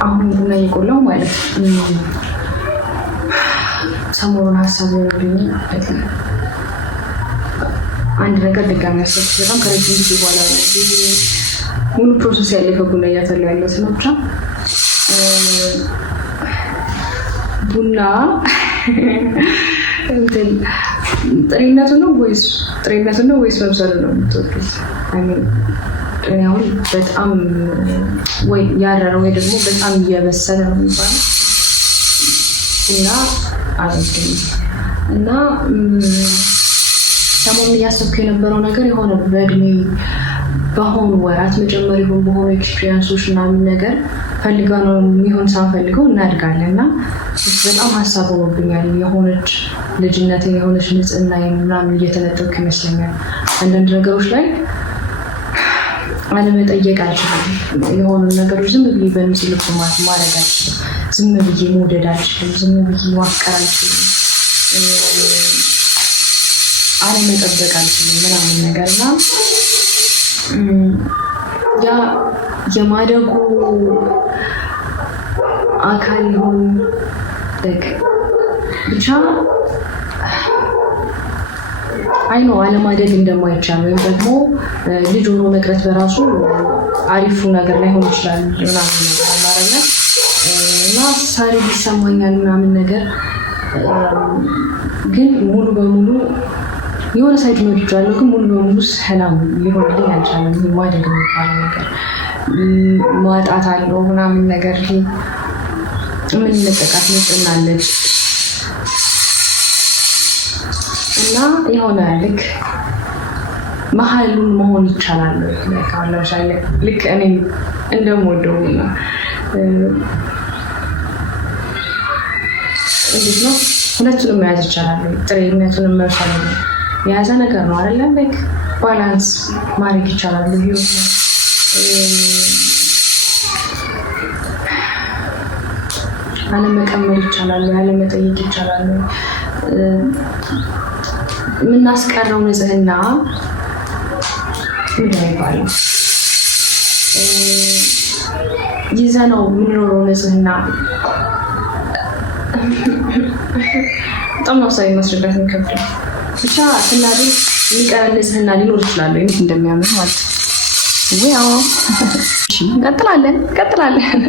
አሁን ቡና እየቆላሁ ማለት ሰሞኑን ሀሳብ ይኖርብኝ አንድ ነገር ድጋሚ ያሰብኩት በጣም ከረጅም ጊዜ በኋላ ሙሉ ፕሮሰስ ያለፈ ቡና እያፈላሁ ያለሁት ነው። ብቻ ቡና ጥሬነቱ ነው ወይስ መብሰሉ ነው የምትወዱት? አሁን በጣም ወይ ያረረ ወይ ደግሞ በጣም እየበሰለ ነው የሚባለው እና እና ሰሞኑን እያሰብኩ የነበረው ነገር የሆነ በእድሜ በሆኑ ወራት መጨመር ይሁን በሆኑ ኤክስፒሪየንሶች ምናምን ነገር ፈልገው ነው የሚሆን ሳንፈልገው እናድጋለን እና በጣም ሀሳብ ሆኖብኛል። የሆነች ልጅነቴን የሆነች ንጽህና ምናምን እየተነጠብኩ ይመስለኛል። አንዳንድ ነገሮች ላይ አለመጠየቅ አልችልም። የሆኑ ነገሮች ዝም ብዬ በምስል ልብ ማድረግ አልችልም። ዝም ብዬ መውደድ አልችልም። ዝም ብዬ ማፍቀር አልችልም። አለመጠበቅ አልችልም ምናምን ነገር እና ያ የማደጉ አካል ይሁን ብቻ አይ ነው አለማደግ እንደማይቻል ወይም ደግሞ ልጅ ሆኖ መቅረት በራሱ አሪፉ ነገር ላይሆን ይችላል ምናምን ነገር አማርኛ እና ሳሪ ይሰማኛል ምናምን ነገር ግን ሙሉ በሙሉ የሆነ ሳይድ ነው ይቻላል ግን ሙሉ በሙሉ ሰላም ሊሆንልኝ አልቻለም። ማደግ የሚባለው ነገር ማጣት አለው ምናምን ነገር ምን ለቀቃት ነጥናለች እና የሆነ ልክ መሀሉን መሆን ይቻላል። ልክ እኔ እንደምወደው እንዴት ነው ሁለቱንም መያዝ ይቻላል። ጥሬነቱንም መርሳል የያዘ ነገር ነው አይደለ? ላይክ ባላንስ ማድረግ ይቻላል። ህይወት ነው አለመቀመር ይቻላል፣ አለመጠየቅ ይቻላል። የምናስቀረው ንጽህና ምን ይባላል? ይዘነው የምንኖረው ንጽህና በጣም ነው ሳይ ማስረዳት የሚከብደው። ብቻ ስናድግ የሚቀረን ንጽህና ሊኖር ይችላል እንዴት እንደሚያምር ማለት ነው። እንቀጥላለን